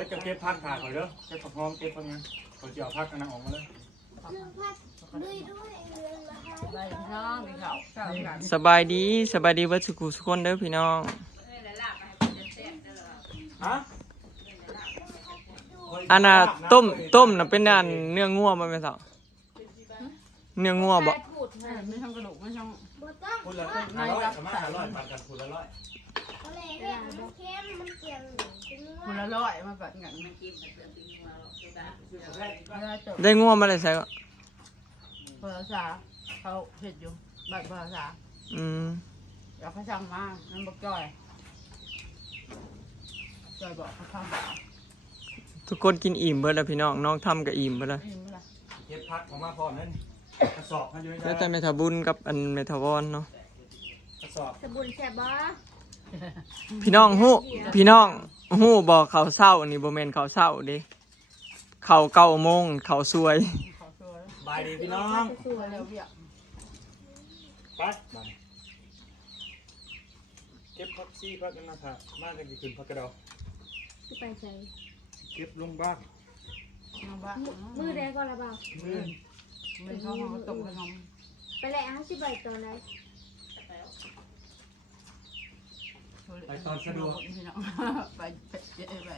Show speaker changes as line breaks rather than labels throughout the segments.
ฮ้ยจะเก็บพักขาเขาเด้อเก็บผักหอมเก็บพักนั้นเขาจะเอาพักกันนะออกมาเลย
เรื่องพัดด้วยด้วยเรื่องละห้า
ไปน้องมีเขาข้าวกัน
สบายดีสบายดีเวัดสุขุสุกคนเด้อพี่น้อง
ฮะ
อันน่ะต้มต้มน่ะเป็นอันเนื้องัวบ่แม่นสาวเนื้องัวบ่
พูดไม่ช่างกระดูกไม่ช่าง
บ่ต้อง
พูดละห้าร้อยสามารถห้าร้อยปันกันพูดละร้อย
อะไรเห็ดมันเค็มมันเกลี่ยมเป็น
คน
ว่า
ละร้อยมาแบบงั้นไม่กินเวลาจบ
ได้งัวมาเลยใส่ก็
ภาษาเขาเห็ดอยู่บัตรภาษา
อืม
เดี๋ยวเขาสั่งมานั่นบอกจ้อยจ้อยบอกเขาทำแบบ
ทุกคนกินอิ่มเบิดแล้วพี่น้องน้องทำก็อิ่มเบิดแล้ว
นี้ไม่ละ
เก็บพักออกมาพร้อมนั่น กระสอบมันอยู่ใน
แล้วแต่เมทาบุญกับอันเมทาวอนเนาะ
กระสอบ
สบุนแซ่บบ่
พี่น้องฮู้พี่น้องฮู้บอกเขาวเศร้านี่บ่แม่นเขาวเศร้าเด้เขาเก้าโมงเขาสวย
เขาช่วย
บายดีพี่น้อง
ช่วยเร็วเบี้ย
ไปมาเก็บพักซี่พักกันนะครับมากันกี่คืนพักกระเดา
คือไปใส่
เก็บลงบ้าน
มาบ้าน
มือแดงก่อนละเปล่า
มือ
ไม่เข้าห้องตกไปท
ไปแหละห้าสิบใบตอนไหนำ
พี่น้องไปไปไป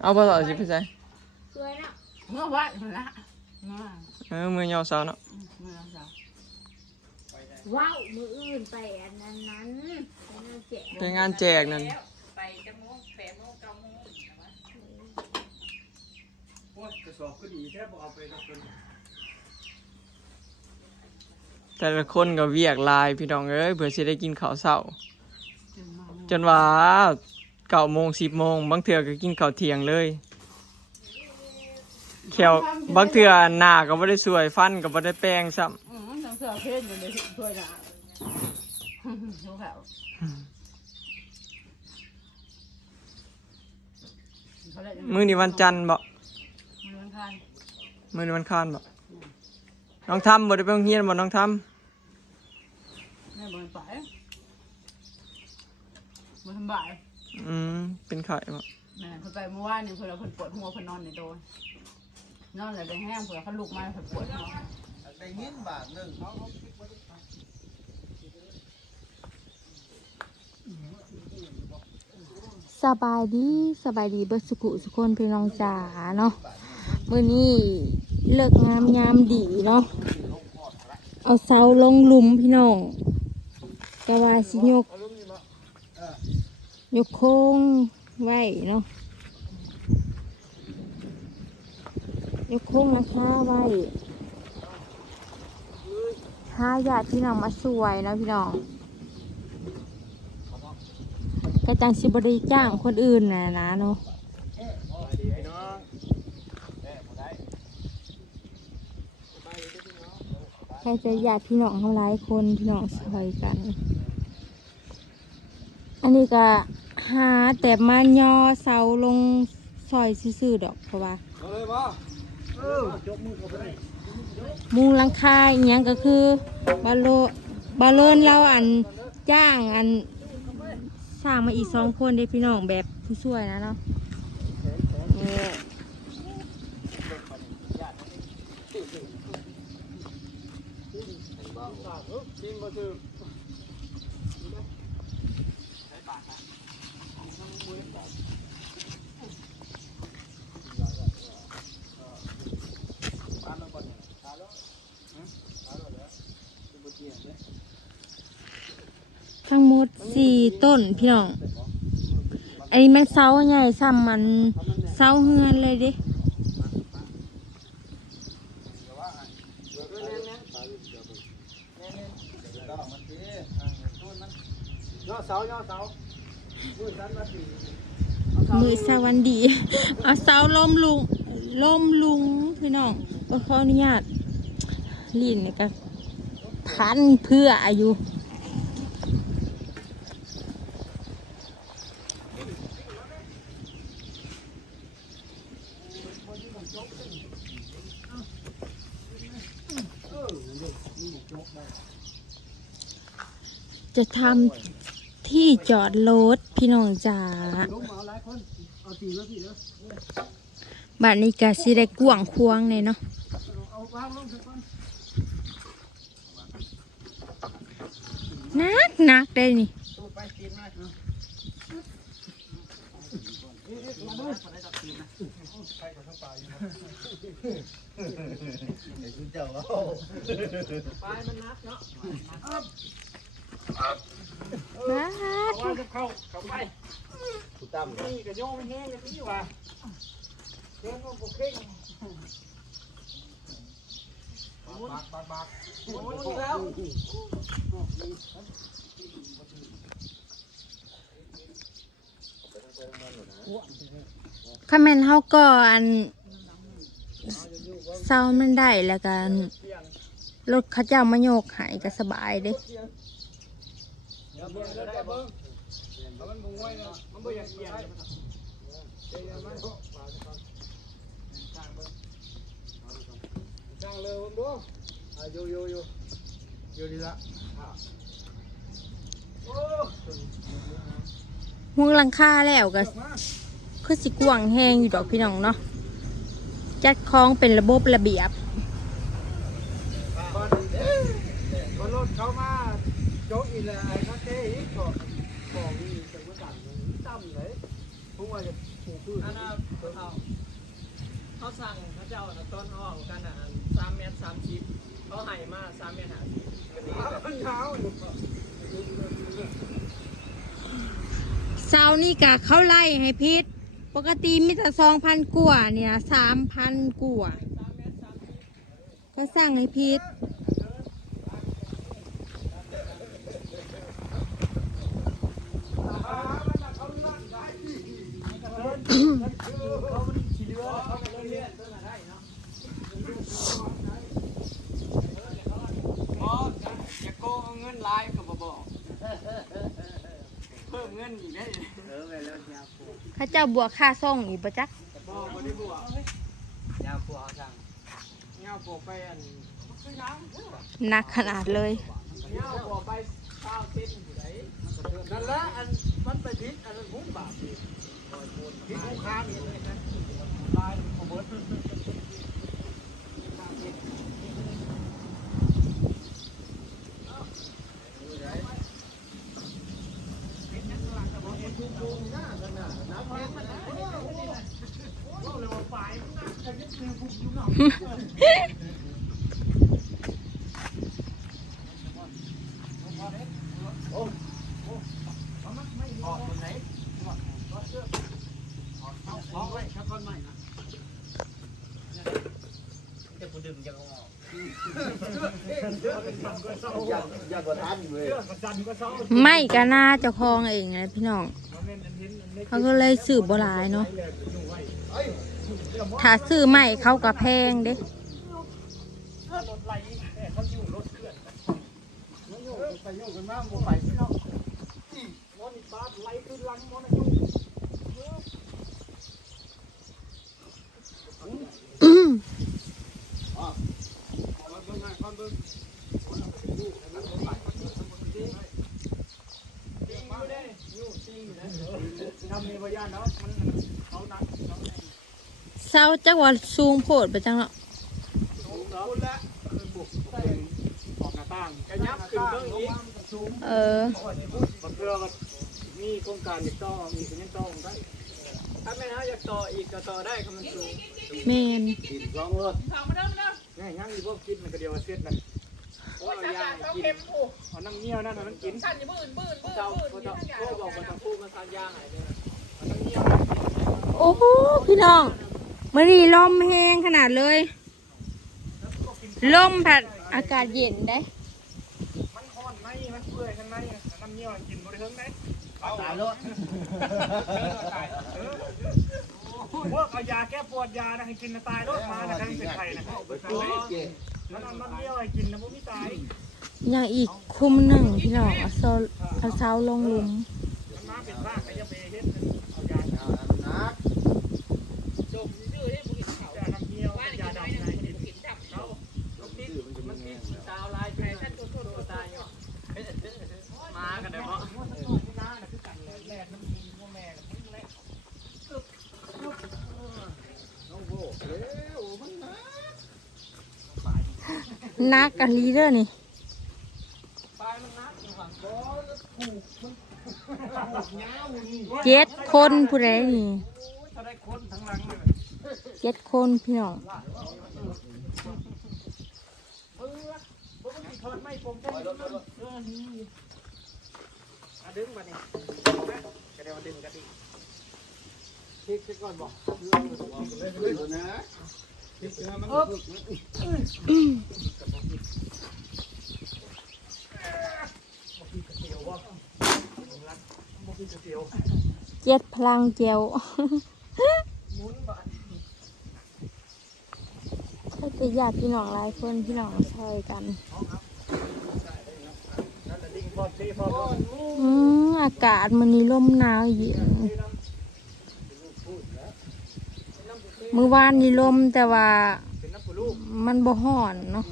เอาบ่ต่อสิพี่ใจ
สวยเนาะ
เมื่อวันละเมื่อ
เออมือยาวเสาเนาะ
เมื่อสาว
ว้าวมืออื่นไปอันนั้นนั้นไปนั่นเจ๊
ไปงานแจกนั่น
ไปจะโมงแปดโมงเก้าโมง
โอ้ยกระสอบก็ดีแค่บอกเอาไปรับเป็น
แต่ละคนก็เวียกหลายพี่น้องเอ้ยเพื่อสิได้กินข้าวเช้า
จนมา
จนว่าเก้าโมงสิบโมงบางเทื่อก็กินข้าวเที่ยงเลยแขวบางเทื่อหน้าก็บ่ได้สวยฟันก็บ่ได้แปรงซ้
อืมทั้งเสือเพศอยู่ในถ้วยน่ะดูเขาเขาได้ำ
มื้อนี้วันจันทร์บ่
มือมันคัน
มื้อนี้วันค้านบ่น้องทำบ่ได้ไปโรงเรียนบ่น้องทำ
แม่บนไปบนบ่าย
อืมเป็นไข่บ่
แม่เพิ่นไปเมื่อวานนี่เพิ่นเอาเพิ่นปวดหัวเพิ่นนอนในโดนนอนเลยไปแห้งเผื่อเขาลุกมาเพิ่นปวดหัว
ได้ยินบาทหนึ่ง
สบายดีสบายดีเบิดสุกุสุคนพี่น้องจ๋าเนาะมื้อนี้เลิกงามยามดีเนาะเอาเสาลงหลุมพี่น้อง กะว่าสิยก ยกโค้งไว้เนาะ ยกโค้งนะคะไว้ถ้าญาติพี่น้องมาสวยนะพี่น้องกระจังสิบริจ้างคนอื่นนะนะเนาะใครจะญาติพี่น้องทั้งหลายคนพี่น้องสวยกัน อันนี้ก็หาแต่มาย่อเสาลงซอยซื่อๆดอกเพราะว่า
เอาเลยบ่เออ
มุงหลังคาอหยังก็คือบาโลบาโลนเราอันจ้างอันสร้างมาอีกสองคนเด้พี่น้องแบบผู้ช่วยนะเนาะนี่
กินบ่ถือ
ทั้งหมดสี่ต้นพี่น้อง อันนี้แม่เสาใหญ่ซ้ำมันเสาเฮือนเลยด้
ย่อเสาย่อเสา มือส
วัสดีเอาเสาล้มลุงล้มลุงพี่น้องก็ขออนุญาตลิ้นนี่ก็พันเพื่ออายุจะทำ ที่จอดรถพี่น้องจ๋า
ล้านเอาตีแล้วพี่เด้อ
บัดนี้ก็สิได้กวางควงเลยเนาะ
นั
กนักได้นี่
ไปกินหน่อยเนาะ
นัก
ว่าจะเข้าเข้าไปตามนี่ก็โยงแห้งกันนี่ว่ะเดินลงโอเค
คอมเมนต์เฮาก่อนเศร้ามันได้แล้วกันรถเขาเจ้ามาโยกหายก็สบายเด้
เบิ่งแล้เบิ่งมันบ่งไว้นะมันบ่อยากเกี่ยงเดี๋ยวมันจ้างเลยผมดูอะอยู่อยู่อยู่อยู่ดีละโอ้
ห่วงหลังคาแล้วก็คือสิกวางแห้งอยู่ดอกพี่น้องเนาะจัดคล้องเป็นระบบระเบียบ
ก่อนรถเข้ามา โจ๊กอีแล้วไอ้นักเตะอีกก็บอกนี่จังว่าต่ำต่ำเลยผมว่าจะปลูกพืช
อันน่ะเขาเขาสั่งเขาเจ้าน่ะต้นห้องกันอะสามเมตรสามสิบเขาให้มาสามเมตรห้าสิบ
มันหนาวอยู่
เสานี่กะเขาไล่ให้พิษปกติมิแต่สองพันกว่าเนี่ยสามพันกว่าก็สั่งให้พิษ
อ๋ออย่าโกงเอาเงินหลายก็บ่บอก เพิ่มเงินอีกได้
เข้าเจ้าบวกค่าส่งอีกปะจัก
บ่บ่ได้บวก
ยาวกว่าจัง
เงาโกไปอัน
หนักขนาดเลย
เงาโกไปเก้าเส้นอยู่ไหน
นั่นแหละอันมันไปพิษอันนั้นหุ้มบาปอีกพิษลูกค้านี่เลยนะ
ไม่กะหน้าเจ้าของเองนะพี่น้องเขาก็เลยสื่อบหลายเนาะถ้าซื้อใหม่เขาก็แพงเด้
เนาะมอนี่ปาดไหลขึ้นหลังมอนี่เอาเบิ่งให้ก่อนเบิ่ง
ทำมีพยานเนาะมันเขาหนักเขา
เศร้าจังหวัดสูงโพดไปจังเนาะ
สูงแล้วและคือบุกออกหน้าต่าง
กระยับขึ้นเบิ่งอีก
เออ
บางเทื่อก็มีโครงการอีกต่อมีคนยังต่อได้
ถ้าแม่นเฮาอยากต่ออีกก็ต่อได้คำมันสูง
แมน
กินสองรถ
ง่ายงั้นอีพวกกินมันก็เดียวเสร็จนะ
โอ้ยยายกิน
เอาน้ำเงี้ยวนั่นมันกิน
เจ้าเจ้าโทรบอกว่าต้องพูดมาทานยาหายเลย
เอาน้ำเงี้ยว
โอ้โหพี่น้องมื่อนี้ลมแห้งขนาดเลย ลมผัดอากาศเย็นได้
มันคอนไหมมันเปื่อยข้างในน้ำเงี้ยวกินบริเทิงได้
ตายรถ
พวกเอายาแก้ปวดยานะให้กินนะตายรถมานะทั้งเป็นไข่นะมันเอาน้ำเงี้ยวให้กินนะพวกพี่ตาย
อย่างอีกคุมหนึ่งพี่น้องเอาเซาเอาเสาลงหลุม
มันมาเป็นรากก็จะไปเฮ็ดเอายา
นัก
จมชื่อที่พวกกินข้าวยาน้ำเงี้ยวยาดำไงกินเขา
มันติดมันติดตาวลายแฟชั่นตัวตัวตายเนาะมากันได้บ่
แรกน้ำมีพ่อแม่
นักกะลีเดอร์นี่เจ็ดคนผู้ใดนี่
เลย
เจ็ดคนพี่น้อง
เออบ่มันสิทอดไม่ผมแค่นี้มันเออนี่อะดึงมานี่นะเดียวดึงกันดิ
พริกก่อนบอกเองมันต้อ เจ็
ดพลังเจียวถ้าจะญาติพี่น้องหลายคนพี่น้องช่วยกัน
อื
มอากาศมันนี่ลมหนาวเย็นเมื่อวานนี่ลมแต่ว่ามันบ่ฮ้อนเนาะ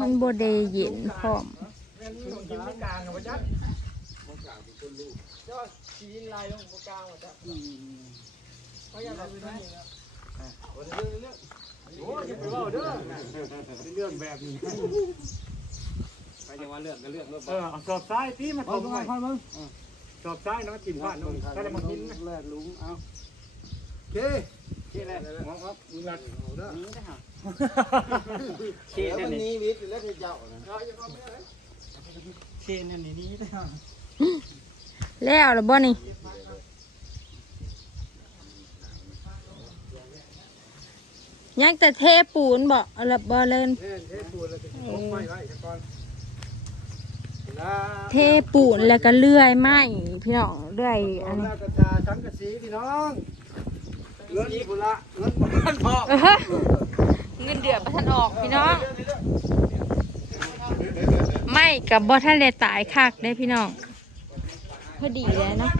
มันบ่ได้เย็นพร้อม
แม่นกินไม่กลางกับว่าจัด
ชีนลายลงกลางว่าจะ
เขาอยากเอาไปไหนโอ้ยอย่าไปเว่าเด้อ
เรื่องแบบนี้ไปจังว่าเรื่องก็เรื่องเรื่อง
เออเอาสอบซ้ายที่มา
เอา
ทำ
ตรง
ไว้
ไหนพ่อมึง
สอบซ้ายเนาะถิ่นบ้านเนาะถ้าได้มากินนะ
แรกลุงเอาเจ้เจ้แรกมองครับลุงรัดเอาเด้อ
เชี่ยเนี่ย
นี้วิทย์แล้วเจ้านะ
เชี่ยเนี่ยนี่นี่ได้
แล้วล่ะบ่นี่ยังแต่เทปูนบ่เอาละบ่เล่น
เท่เท่ปูนแล้วจะตกไม้ไว้ก่อน
เทปูนแล้วก็เลื่อยไม้พี่น้องเลื่อย
อั
อั
น
น
นี้
นี้
กระจาสังกะสีพี่น้องเงินบุละเงินบ้านพ่อ
เออเงินเดือนบ่ทันออกพี่น้องไม่กับบ่ทันได้ตายคักได้พี่น้องพ อดีเลยเนาะ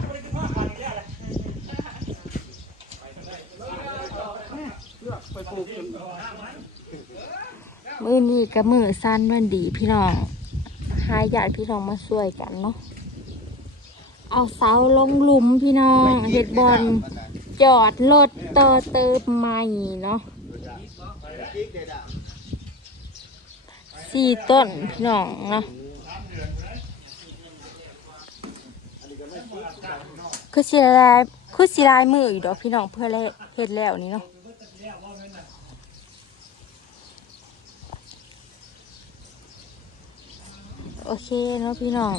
มือนี้กับมือสั้นวันดีพี่น้องหายญาติพี่น้องมาช่วยกันเนาะ เอาเสาลงหลุมพี่น้องเห็ดบอลจอดรถเตอเติมใหม่เนาะสี่ต้นพี่น้องเนาะ คือสีลายคือสีลายมืออยู่ดอกพี่น้องเพื่อแล้วเฮ็ดแล้วนี่เนาะโอเคเนาะพี่น้อง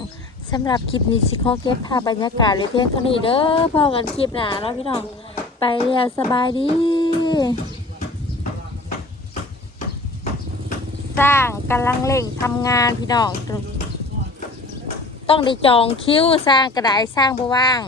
สำหรับคลิปนี้สิขอเก็บภาพบรรยากาศไว้เพียงเท่านี้เด้อพอกันคลิปหนาเนาะพี่น้องไปแล้วสบายดี สร้างกำลังเร่งทำงานพี่น้อง ต้องได้จองคิวสร้างกระไดสร้างบ่ว่าง